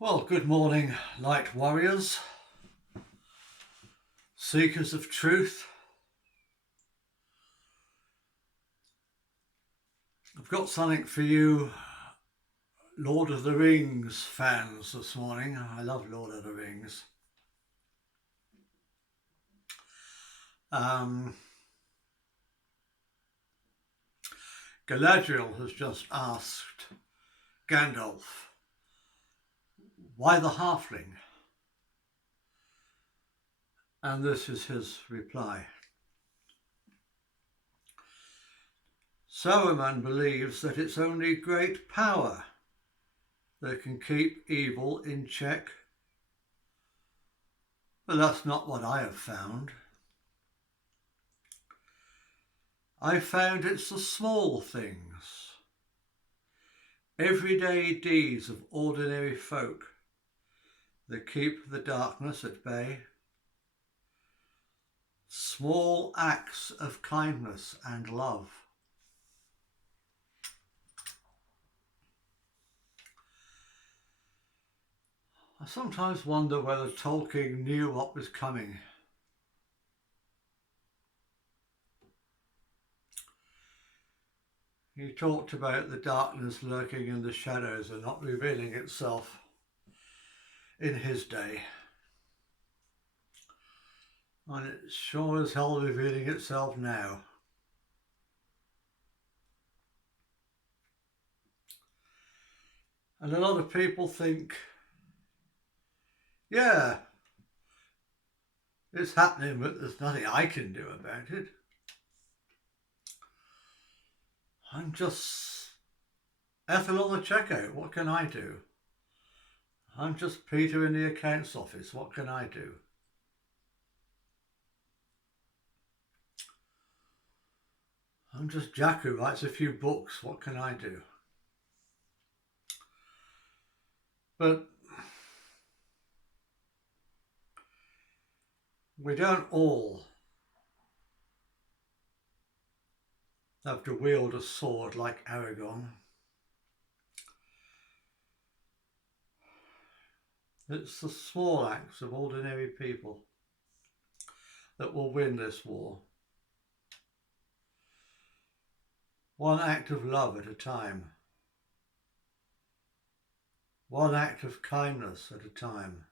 Well, good morning, light warriors, seekers of truth. I've got something for you, Lord of the Rings fans, this morning. I love Lord of the Rings. Galadriel has just asked Gandalf, why the halfling? And this is his reply. Saruman believes that it's only great power that can keep evil in check. But that's not what I have found. I found it's the small things, everyday deeds of ordinary folk that keep the darkness at bay. Small acts of kindness and love. I sometimes wonder whether Tolkien knew what was coming. He talked about the darkness lurking in the shadows and not revealing itself in his day. And it's sure as hell revealing itself now. And a lot of people think, yeah, it's happening, but there's nothing I can do about it. I'm just Ethel on the checkout. What can I do? I'm just Peter in the accounts office. What can I do? I'm just Jack who writes a few books. What can I do? But we don't all have to wield a sword like Aragorn. It's the small acts of ordinary people that will win this war. One act of love at a time. One act of kindness at a time.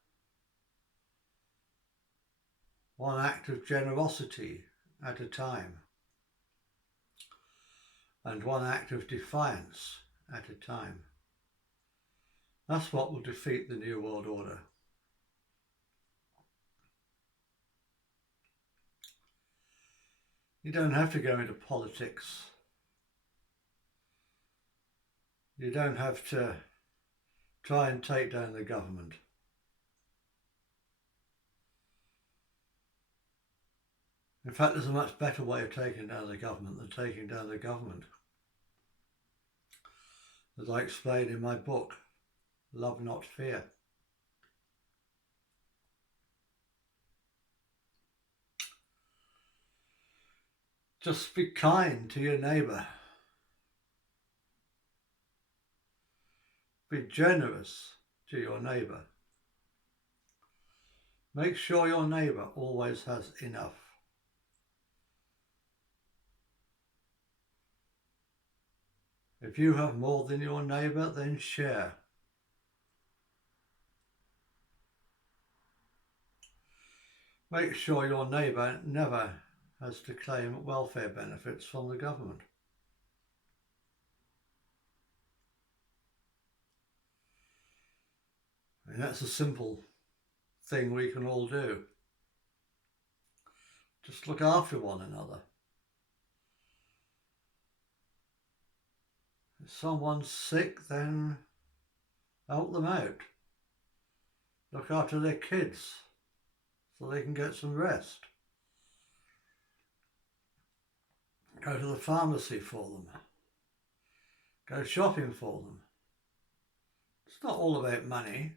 One act of generosity at a time. And one act of defiance at a time. That's what will defeat the New World Order. You don't have to go into politics. You don't have to try and take down the government. In fact, there's a much better way of taking down the government than taking down the government. As I explain in my book, Love Not Fear. Just be kind to your neighbour. Be generous to your neighbour. Make sure your neighbour always has enough. If you have more than your neighbour, then share. Make sure your neighbour never has to claim welfare benefits from the government. And that's a simple thing we can all do. Just look after one another. If someone's sick, then help them out. Look after their kids so they can get some rest. Go to the pharmacy for them. Go shopping for them. It's not all about money.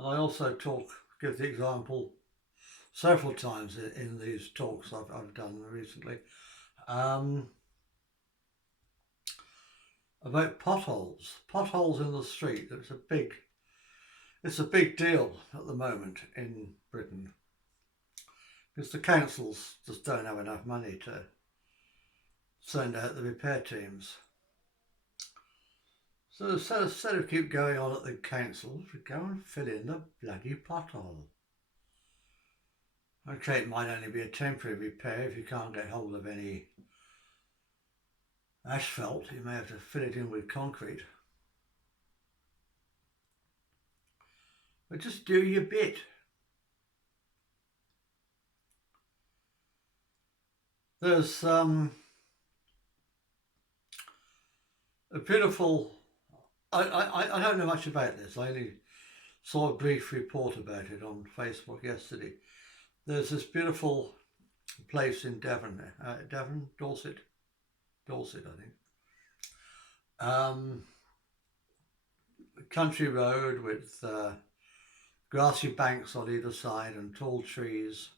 I also give the example several times in these talks I've done recently, of about potholes in the street. It's a big deal at the moment in Britain because the councils just don't have enough money to send out the repair teams. So instead of keep going on at the councils, we go and fill in the bloody pothole. Okay, it might only be a temporary repair if you can't get hold of any asphalt. You may have to fill it in with concrete. But just do your bit. There's a beautiful... I don't know much about this. I only saw a brief report about it on Facebook yesterday. There's this beautiful place in Devon, Dorset, I think. A country road with grassy banks on either side and tall trees.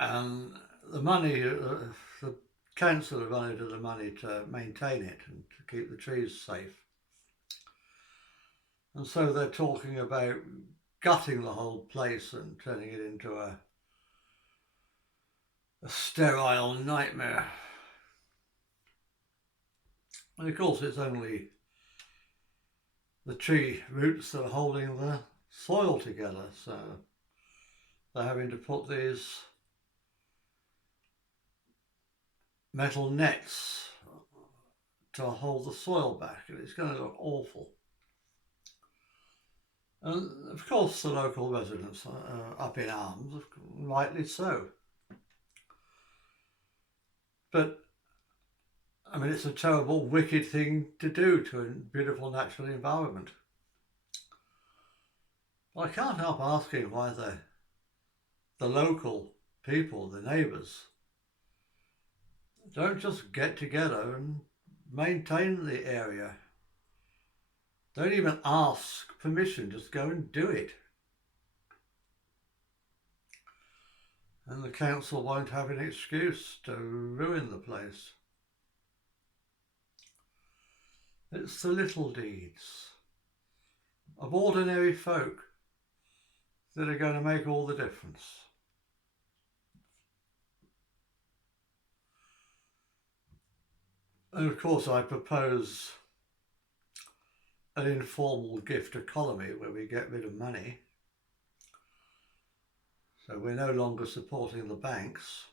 And the money, the council have running out of the money to maintain it and to keep the trees safe. And so they're talking about gutting the whole place and turning it into a sterile nightmare. And of course it's only the tree roots that are holding the soil together, so they're having to put these metal nets to hold the soil back, and it's going to look awful. And of course the local residents are up in arms, rightly so. But I mean, it's a terrible, wicked thing to do to a beautiful natural environment. I can't help asking why the local people, the neighbours, don't just get together and maintain the area. Don't even ask permission, just go and do it. And the council won't have an excuse to ruin the place. It's the little deeds of ordinary folk that are going to make all the difference. And of course I propose an informal gift economy where we get rid of money. So we're no longer supporting the banks.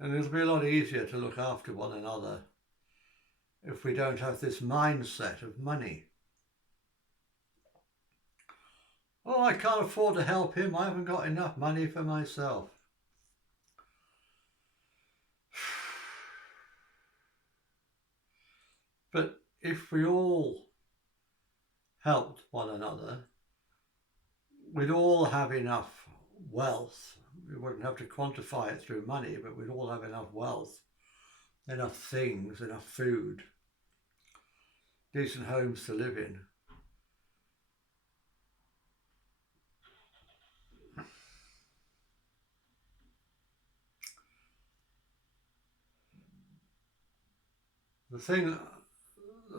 And it'll be a lot easier to look after one another if we don't have this mindset of money. Oh, I can't afford to help him. I haven't got enough money for myself. But if we all helped one another, we'd all have enough wealth. We wouldn't have to quantify it through money, but we'd all have enough wealth, enough things, enough food, decent homes to live in. The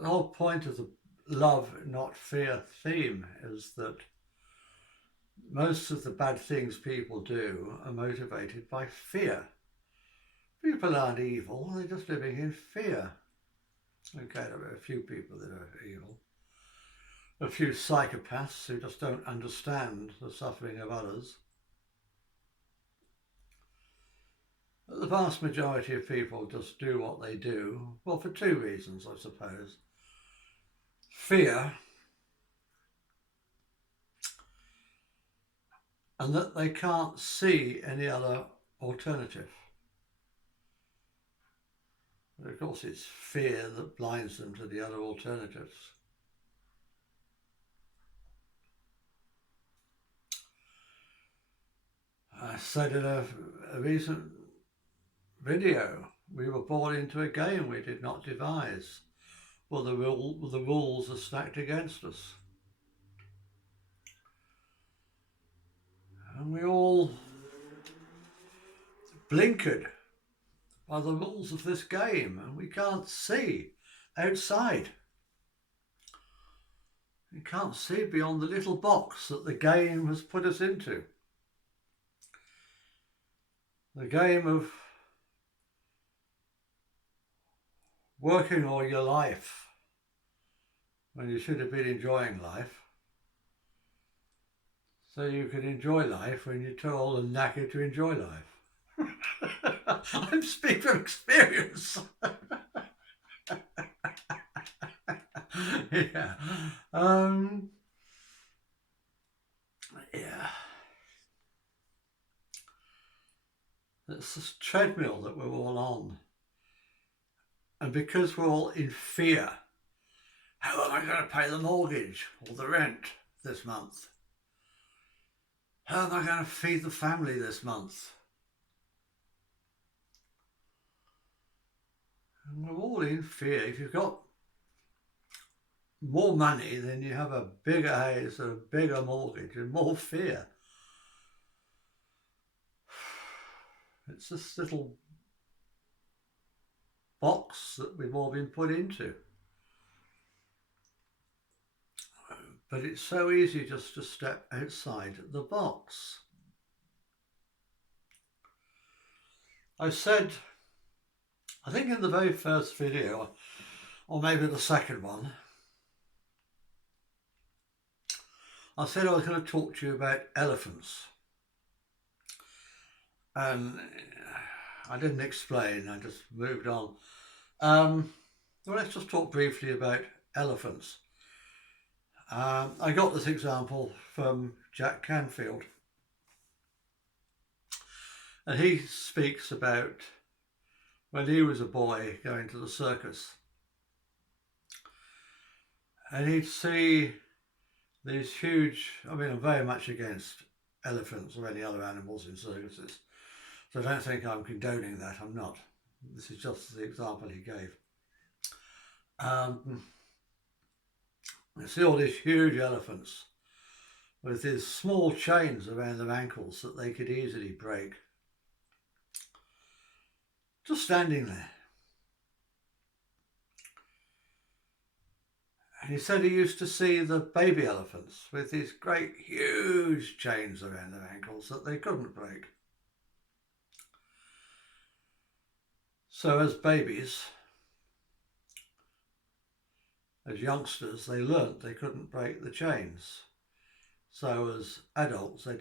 whole point of the love, not fear theme is that most of the bad things people do are motivated by fear. People aren't evil, they're just living in fear. Okay, there are a few people that are evil. A few psychopaths who just don't understand the suffering of others. But the vast majority of people just do what they do, well, for two reasons, I suppose. Fear, and that they can't see any other alternative. But of course it's fear that blinds them to the other alternatives. I said in a recent video, we were born into a game we did not devise. Well, the rules are stacked against us. And we all blinkered by the rules of this game, and we can't see outside. You can't see beyond the little box that the game has put us into. The game of working all your life when you should have been enjoying life, so you can enjoy life when you're too old and knackered to enjoy life. I'm speaking from experience. Yeah. Yeah. It's this treadmill that we're all on. And because we're all in fear, how am I going to pay the mortgage or the rent this month? How am I going to feed the family this month? And we're all in fear. If you've got more money, then you have a bigger house, a bigger mortgage, and more fear. It's this little box that we've all been put into. But it's so easy just to step outside the box. I said, I think in the very first video, or maybe the second one, I said I was going to talk to you about elephants. And I didn't explain, I just moved on. Well, let's just talk briefly about elephants. I got this example from Jack Canfield. And he speaks about when he was a boy going to the circus. And he'd see these huge, I mean, I'm very much against elephants or any other animals in circuses. So don't think I'm condoning that, I'm not. This is just the example he gave. You see all these huge elephants with these small chains around their ankles that they could easily break. Just standing there. And he said he used to see the baby elephants with these great huge chains around their ankles that they couldn't break. So as babies, as youngsters, they learnt they couldn't break the chains. So as adults, they